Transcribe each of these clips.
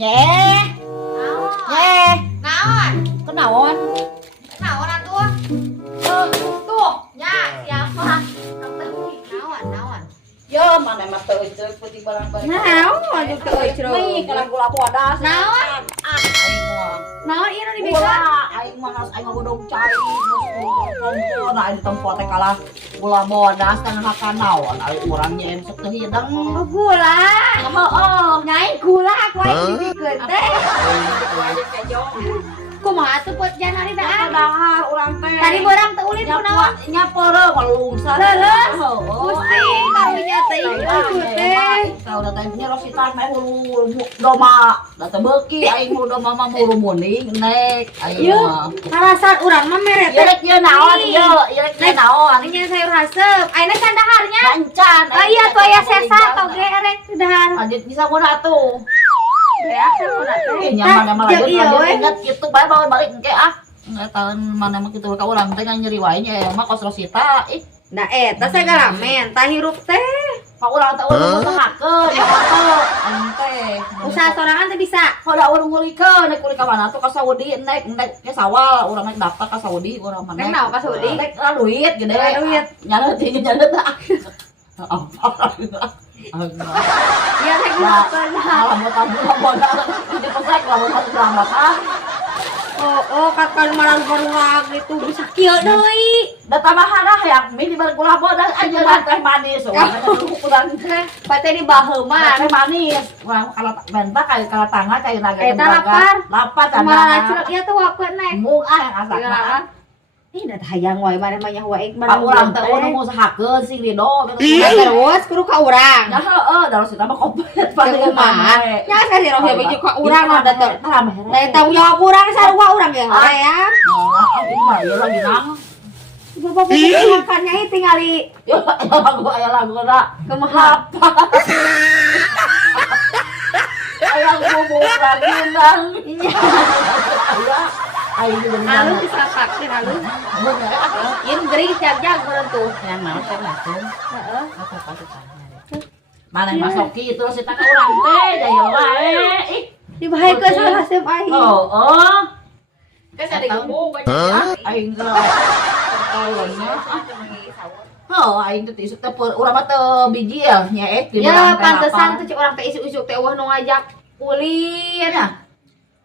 Nhẹ. Nhẹ. Naon? Kenaon? Naon atuh? Tuh, nya siapa? Naon? Ya mana mah teu ceuk peuting barang-barang. Naon atuh teu ceuk. Nih kalau gula bodas. Naon? Aing mah. Naon ieu nu Gula dibisa? aing mah harus aing godong cai. Kompor nah di tempat teh kalah gula bodas teh hakanaon ari urang nyen sok teu hidang. Oh, gula. Heeh. Nyai gula aku aya dibikeun teh. Kumaha atuh pot jangan ari daan. Padahal urang teh. Tadi borang teu ulin kunaon? Nyapere malungsa. Leles. Heeh. Gusti karunya teh ieu teh. Kalau datangnya Rosita mah hulu doma, datang beki aing hulu doma mah hulu muning nek aing mah. Alasan urang mah mere teh. Irek ieu naon ieu? Irek ieu naon? Nya sayur haseup. Ayeuna can daharnya. Mancan. Oh iya tuh aya sesa toge erek dahar. Lanjut bisa kumaha atuh? Beak kumaha teh. Nyaman mah lanjut Iya we. inget kitu bae bawa balik engke ah. Ngetahan mana mah kitu ka urang teh nyeri wae nya mah kos Rosita. Ih, Nah eta sagalamen tah hirup teh. ka urang teh urang usahakeun ya teh. Aing teh. Usaha sorangan teh bisa. Kada urang ngulikeun nek kulik ka mana tuh ka Saudi nek ke sawal urang nek daftar ka Saudi urang mah Nek naon ka Saudi? nek duit gede Duit. nyalet ieu nyalet apa Iya teh gula pernah. alamat di pesek lamun selamat Oh kapan malam baruag itu bisa kieu deui. da tambahan yang mie di bareng gula bodas aja teh manis urang teh Pate di baheuma. teh manis urang kalau bentak kayak kalau tangga kayak naga Eta lapar. lapar Kumaha tanda curug ieu teh wapeun nek. mung yang asak Gila. Ih da hayang wae maneh mah wae Pak urang teh urang ngusahakeun sing Lido terus kudu ka urang. nah heeh da Rosita mah komplit Teu kumaha. Nya saya sih roh biji ka urang ada teh. Lain Lain tanggung jawab urang sarua urang ge ya. Ini mah ieu lagi nang. Bapak bisa makan nyai tingali Yo aya lagu na. kumaha. Aya bubuk lagi nang. Aya aing Lalu bisa pakai lalu. Ieu gering jag-jag urang tuh. yang mana teh langsung. Heeh. Mana masoki terus kita ka urang teh daya wae. Ih, Dibahaikeun salah haseup aing. oh. Geus ada gembung banyak. Aing geus aing teh isuk teh urang mah teu biji ya nyaek di Ya pantesan tuh cik urang teh isuk-isuk teh eueuh nu ngajak ulin.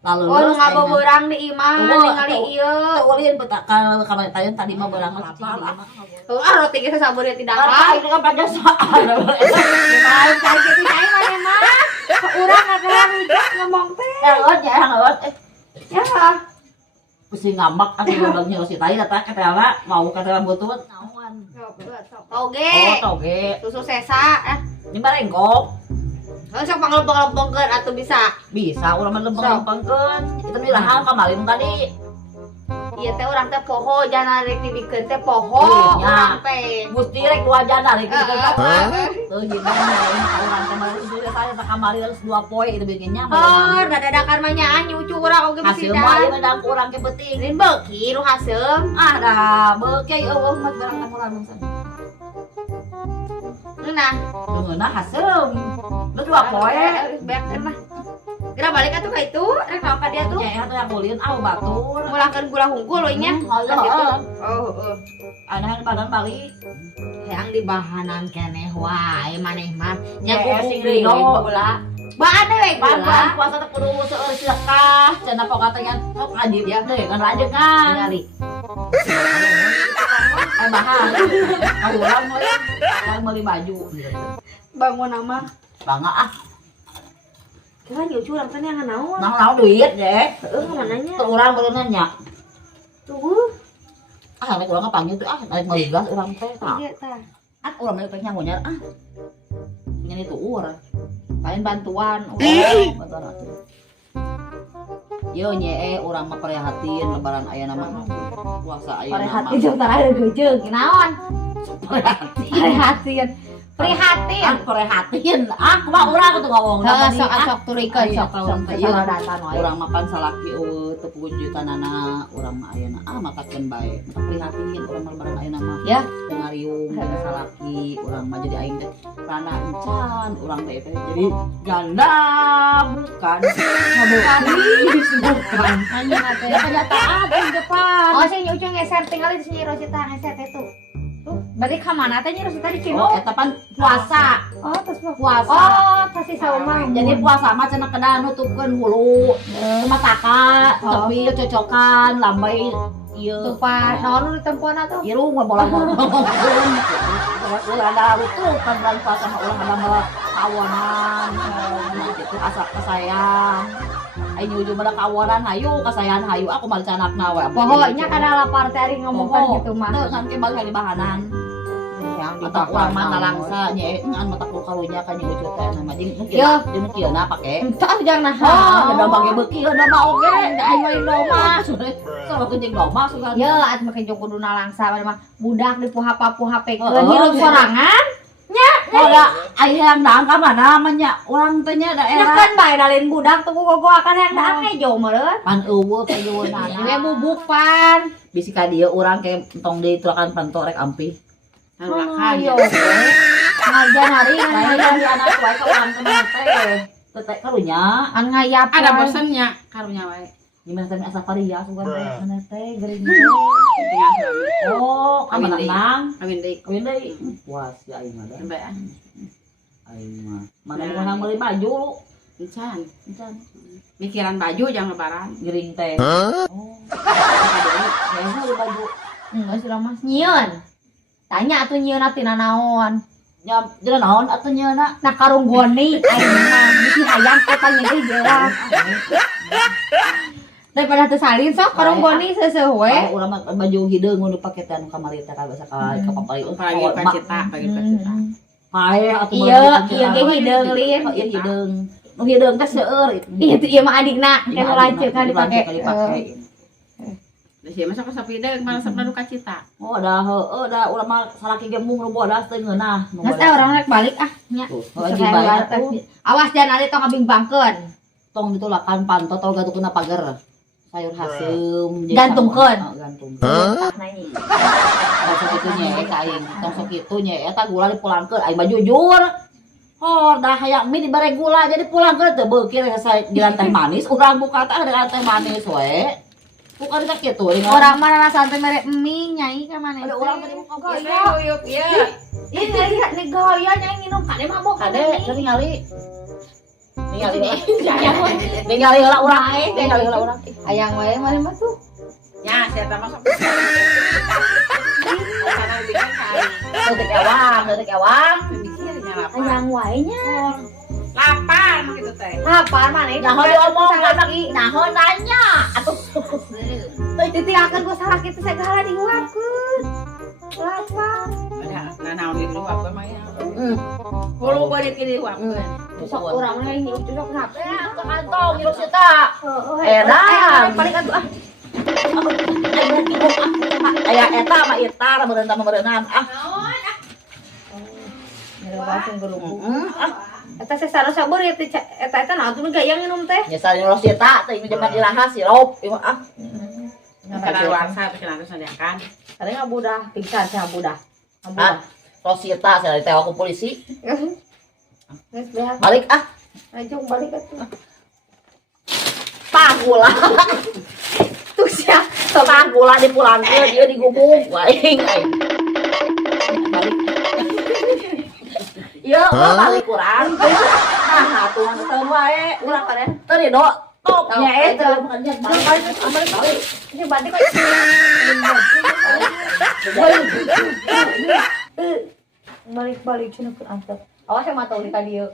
lalu Oh nu ngabobeurang di imah ningali ieu. teu ulin betak ka kamari tayun tadi mah beurang mah Oh roti geus sabeureu tidak Aing apa. kan pancasaan. Lain kali kitu nyai mane mah. Ka urang ngageran rujak ngomong teh. Hangat ya hangat. Ya. Pusing ngambak atuh babagnya si tadi kata katanya mau kata butut naon. Toge. Oh toge. Susu sesa. Ini barengkok. Sok panglempeng-lempengkeun atuh bisa. Bisa urang mah lempeng-lempengkeun. Itu milahang kamari tadi. Ieu teh urang teh poho jangan rek dibikeun teh poho Iya. urang teh. Gusti rek dua jana rek gitu kan. Heeh. Tuh gimana urang teh mah itu saya tak kamari harus 2 poe itu bikinnya. Oh, dadakan mah nya nyucu urang oge Hasil mah ieu bisidan. mah urang ke penting. Lain beuki nu haseum. Ah dah beuki eueuh mah barang laporan san. Nah, Tungeuna haseum. Terus 2 poe. beakeun mah. Geura balik atuh ka itu, rek naon ka dia tuh. Nya atuh yang ulin batur. Mulangkeun gula hunggul we nya. Heeh. Oh, heeh. Ada badan balik. Yang di bahanan keneh wae maneh mah. Ya, Nya sing gubung Rino. gula. Baan we Bulan gula. puasa teh kudu seueur sedekah. Cenah pok katanya sok ngajib ya deui kan lanjut kan. Ningali. Mahal. Kalau orang mau beli baju. Bangun nama. Bangga ah. Kira nyucu urang teh yang naon? Nang duit deh. Heeh, mananya? Teu urang beuneunan nya. Tuh. Ah nek urang panggil tuh naik meligas urang teh tah. Iya tah. Urang mah teh nyangunya Nya itu urang. Lain bantuan bantuan atuh. Yo nye urang mah prihatin lebaran aya nama puasa aya nama. Parehatin jeung tara ada gejeung naon? Prihatin. Parehatin. prihatin. Prihatin. Ah, kumaha urang tuh ngomong. Heeh, sok turikeun sok Iya, datan wae. urang makan salaki teu pujutanana urang mah ayeuna makakeun bae. Maka prihatin urang mah barang ayeuna mah. Ya. Ngariung salaki urang mah jadi aing teh rana encan urang teh jadi ganda bukan. Bukan. Anjing atuh. Ya kenyataan di depan. Oh, sing Ucuy ngeser tinggal di sini Rosita ngeser itu. Tuh, berarti ka mana teh Rosita di Cino? Oh, eta pan puasa. Oh, terus Puasa. oh, kasih saumah. Jadi puasa mah cenah kedah nutupkeun hulu. Cuma taka, tapi cocokan, lambai ieu. Tupan, naon nu tempoana tuh? Irung mah bola-bola. Ulah ada rutupan bulan puasa mah ulah ada mah kawanan. Gitu asa kasayang. Aing ujung mah kawanan hayu, kasayangan hayu aku mah canakna we. Pokoknya kada lapar teh ari ngomongkan gitu mah. Teu kan ke balik hari bahanan. Mata urang mah talangsa nya ngan mata ku karunya ka nya ujut teh nama jeung nu kieu jeung kieu na pake. Entah jangan nah. Oh, ada bage beuki ada mah oge, aing mah doma. Soalnya kencing doma sugan. Ye, at make jeung kuduna langsa mah budak di puhapa-puhapekeun hirup sorangan. Ada aya yang daang ka mana nya urang teh nya Ya daerah. kan bae dalin budak tuh gogoakan yang daang hejo meureun. Pan eueuh kayeunan. Ini bubuk pan. Bisi ka dieu urang ke tong diturakan panto rek ampih. Harulakan. Yo. Ngajan hari Ngajan di anak wae ka urang teh teh. Teh karunya an ngayap. Ada bosannya karunya wae. gimana teh asa paria sugan teh mana teh geuring. Tinggal suami. Oh, Kawin deui. menang. Kawin deui. Kawin deui. Puas ya aing mah. Sampai ah. Aing mah. Mana menang beli baju. Encan. Encan. Mikiran baju jangan lebaran. Gering teh. Oh. Ya beli baju. Enggak sudah mas nyieun. Tanya atuh nyieun tina naon. Ya, jadi naon atuh nyeuna? Nah karung goni aing mah bisi hayang kota nya teh jelas. Daripada teu salin sok karung goni seuseuh we. Urang mah baju hideung nu paketan kamari teh ka ka papari. Apalagi ka cita, bagi ka cita. Pae atuh Iya, iya ge hideung lin. Ieu hideung. Nu hideung teh seueur. Iya mah adikna kan lanceuk kan dipake. Da sia masuk ka sapideung malah sabda duka cita. Oh, da heueuh da urang mah salaki gemung nu bodas teh ngeunah. Geus orang rek balik ah nya. Lagi bayar Awas jangan ada tong kabimbangkeun. tong ditulakan panto tong gantunkeun pagar. Sayur hasem Gantungkeun. Gantungkeun. Nah ini. Sok kitu nya ka aing. Tong sok kitu nya eta gula dipulangkeun aing mah jujur. Oh, dah hayang mie dibere gula jadi pulangkeun teu beuki rek jalan teh manis urang buka teh ada teh manis we. Bukan kita kitu Orang mah rasa teh mere mie nyai ka mana. ada urang tadi mau Goyok yuk ya. Ini lihat nih gaya nyai minum kade mabok kade ningali ningali heula urang ningali heula urang ayang wae mah mah tuh. Ya, saya tambah sok. Karena bikin kali. detik ewang Mikirnya lapar. Ayang wae nya. Lapar gitu teh. Lapar mana itu? nyaho diomong lagi nyaho nanya atuh Ditinggalkeun ku salah kitu segala diuapkeun. Lapar. Ada naon di luar apa mah ya. Hulu balik di luar. Sok urang mah ini sok kenapa? ya ke kantong terus eta Heeh. edan paling atuh ah aya eta mah itar meureunan Ngerawasin gelupuk. ah Eta sesaro sabeur ya teh eta naon tuh gaya nginum teh. nyesal rosita teh zaman ilaha sirup ieu ah Karena luar sa teh kana sadiakan. Tadi ngabudah pingsan teh ngabudah. ah rosita saya ditewak ku polisi Geus beak. balik ah Ajung balik atuh. pagula Tuh sia. pagula dipulangkeun ieu digubung aing balik ieu balik urang nah atuh teu wae urang Urang teu ridho top Top, nya eta balik. Ini balik kok. Balik cenah ke antep. Awas yang mantau di ka dieu.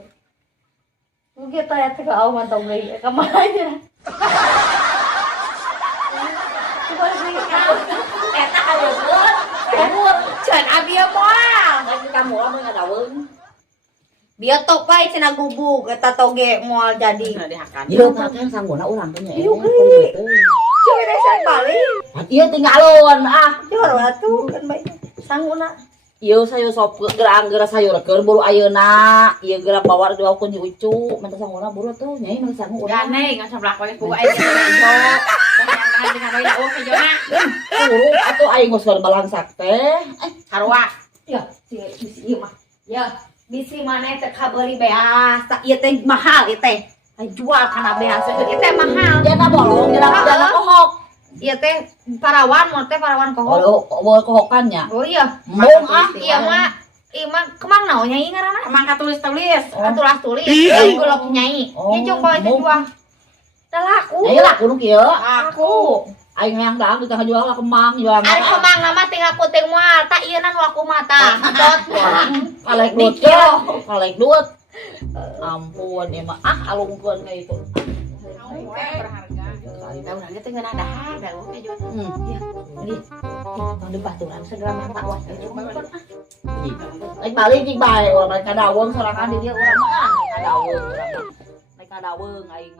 Mungkin tanya teh ka awas mantau deui. Ka mana aja. eta kadeukun umur Can abi moal. lagi kamu mah ngadaweun Biotok wae cenah gubuk eta toge moal jadi. Sudah dihakan. ieu paten sangguna urang teh nya Ieu geus. Coba deh saya balik. ieu tinggalun ah Coba atuh kan baik. Sangguna. Ieu sayur sop geura sayur keur buru ayeuna. Ieu geura bawa dibawa ku di ucu. Mantap sanguna buru tuh nyai mah sanggup urang. Gane ngan sebelah kowe ku aya ijo. Jangan dengan bayi oh hijona. Buru atuh aing geus balangsak teh. Sarua. Ya, bisi ieu mah. Ya, bisi maneh teh kabeli beasa. Ieu teh mahal ieu teh. Jual kana beasa ieu teh mahal. Jangan bolong, jangan kohok. Ieu teh parawan mah teh parawan kohok. Oh, kohokannya. Oh iya. Mung ah. Iya mah kemang naon nyai ngaranna? Emang katulis-tulis. Tulis. Ieu golok nyai. Ieu jeung bae teh jual. Tah laku. Nyai laku nu kieu. Aku. Aing hayang daang di tengah jual lah kemang jual. Ari kemang nama tinggal kuting moal. Tak ieu nan aku mah tah. Dot. Kalek duit ya. Kalek duit. Ampun ieu mah alungkeun kayak itu. Berharga. Tahu nanti teh ngeunah dahar da oke juga. Ya. Ini. Tong dibaturan segera mantap wah. Lain balik jik bae urang kadaweung sorangan di dieu urang mah. Kadaweung urang mah. Kadaweung aing